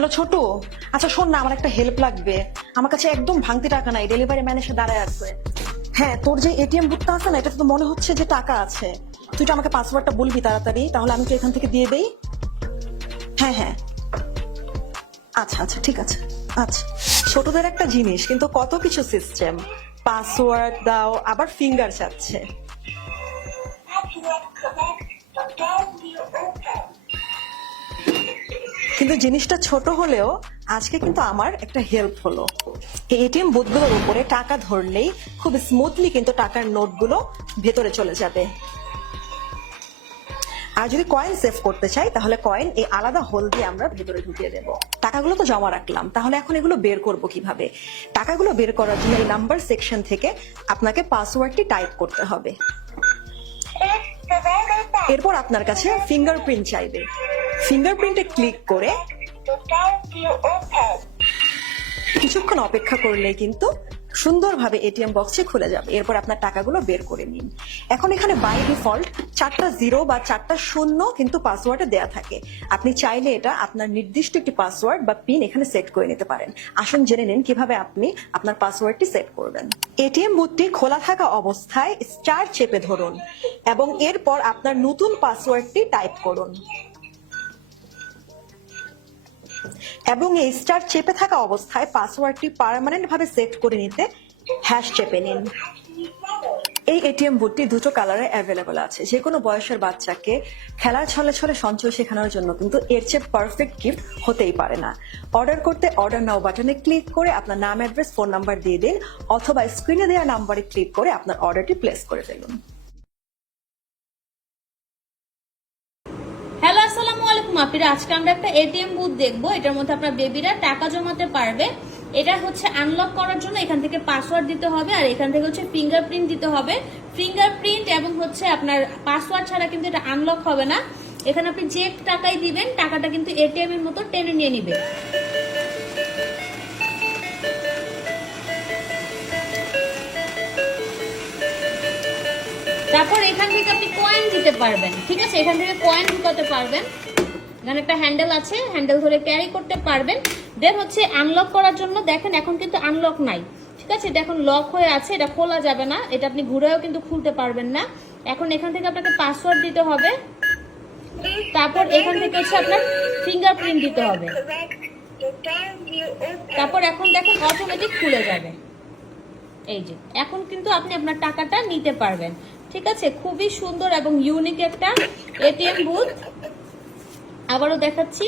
Hello ছোট, আচ্ছা শোন না, আমার একটা হেল্প লাগবে। আমার কাছে একদম ভাঙতি টাকা নাই, ডেলিভারি ম্যান এসে দাঁড়ায় আছে। হ্যাঁ, তোর যে এটিএম বুথটা আছে না, এটা তো মনে হচ্ছে যে টাকা আছে। তুই তো আমাকে পাসওয়ার্ডটা বলবি তাড়াতাড়ি, তাহলে আমি তো এখান থেকে দিয়ে দেই। হ্যাঁ হ্যাঁ, আচ্ছা আচ্ছা ঠিক আছে। আচ্ছা, ছোটদের একটা জিনিস কিন্তু কত কিছু সিস্টেম, পাসওয়ার্ড দাও আবার ফিঙ্গার চাচ্ছে। কিন্তু জিনিসটা ছোট হলেও আজকে কিন্তু আমার একটা হেল্প হলো। এই এটিএম বুথগুলোর উপরে টাকা ধরলেই খুব স্মুথলি কিন্তু টাকার নোটগুলো ভেতরে চলে যাবে। আর যদি কয়েন সেভ করতে চাই তাহলে কয়েন এই আলাদা হোল দিয়ে আমরা ভেতরে ঢুকিয়ে দেব। টাকাগুলো তো জমা রাখলাম, তাহলে এখন এগুলো বের করব কিভাবে? টাকাগুলো বের করার জন্য এই নাম্বার সেকশন থেকে আপনাকে পাসওয়ার্ডটি টাইপ করতে হবে। এরপর আপনার কাছে ফিঙ্গারপ্রিন্ট চাইবে। ফিঙ্গারপ্রিন্টে ক্লিক করে কিছুক্ষণ অপেক্ষা করলে কিন্তু সুন্দরভাবে এটিএম বক্সে খুলে যাবে। এরপর আপনার টাকাগুলো বের করে নিন। এখন এখানে বাই ডিফল্ট 4টা 0 বা 4টা 0 কিন্তু পাসওয়ার্ডে দেয়া থাকে। আপনি চাইলে এটা আপনার নির্দিষ্ট একটি পাসওয়ার্ড বা পিন এখানে সেট করে নিতে পারেন। আসুন জেনে নিন কিভাবে আপনি আপনার পাসওয়ার্ডটি সেট করবেন। এটিএম বুথটি খোলা থাকা অবস্থায় স্টার চেপে ধরুন এবং এরপর আপনার নতুন পাসওয়ার্ডটি টাইপ করুন এবং এই স্টার চেপে থাকা অবস্থায় পাসওয়ার্ডটি পার্মানেন্ট ভাবে সেট করে নিতে হ্যাশ চেপে নিন। এই এটিএম বুথটি দুটো কালারে অ্যাভেলেবল আছে। যে কোনো বয়সের বাচ্চাকে খেলার ছলে ছলে সঞ্চয় শেখানোর জন্য কিন্তু এর চেয়ে পারফেক্ট গিফট হতেই পারে না। অর্ডার করতে অর্ডার নাও বাটনে ক্লিক করে আপনার নাম, অ্যাড্রেস, ফোন নাম্বার দিয়ে দিন অথবা স্ক্রিনে দেওয়া নাম্বারে ক্লিক করে আপনার অর্ডারটি প্লেস করে ফেলুন। হ্যালো, আসসালামু আলাইকুম আপিরা। আজকে আমরা একটা এটিএম বুথ দেখবো। এটার মধ্যে আপনার বেবিরা টাকা জমাতে পারবে। এটা হচ্ছে আনলক করার জন্য এখান থেকে পাসওয়ার্ড দিতে হবে আর এখান থেকে হচ্ছে ফিঙ্গারপ্রিন্ট দিতে হবে। ফিঙ্গারপ্রিন্ট এবং হচ্ছে আপনার পাসওয়ার্ড ছাড়া কিন্তু এটা আনলক হবে না। এখানে আপনি যে টাকাই দিবেন টাকাটা কিন্তু এটিএম এর মতো টেনে নিয়ে নিবে। তারপর এখান থেকে আপনি কয়েন দিতে পারবেন। ঠিক আছে, এখান থেকে কয়েন ঢুকাতে পারবেন। এখানে একটা হ্যান্ডেল আছে, হ্যান্ডেল ধরে ক্যারি করতে পারবেন। দেন হচ্ছে আনলক করার জন্য দেখেন এখন কিন্তু আনলক নাই। ঠিক আছে, এটা এখন লক হয়ে আছে, এটা খোলা যাবে না। এটা আপনি ঘুরেও কিন্তু খুলতে পারবেন না। এখন এখান থেকে আপনাকে পাসওয়ার্ড দিতে হবে। তারপর এখান থেকে হচ্ছে আপনার ফিঙ্গারপ্রিন্ট দিতে হবে। তারপর এখন দেখুন অটোমেটিক খুলে যাবে। এই যে এখন কিন্তু আপনি আপনার টাকাটা নিতে পারবেন। ঠিক আছে, খুবই সুন্দর এবং ইউনিক একটা এটিএম বুথ। আবারও দেখাচ্ছি।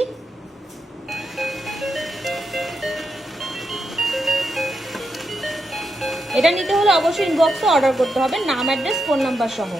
এটা নিতে হলে অবশ্যই ইনবক্সে অর্ডার করতে হবে, নাম, অ্যাড্রেস, ফোন নাম্বার সহ।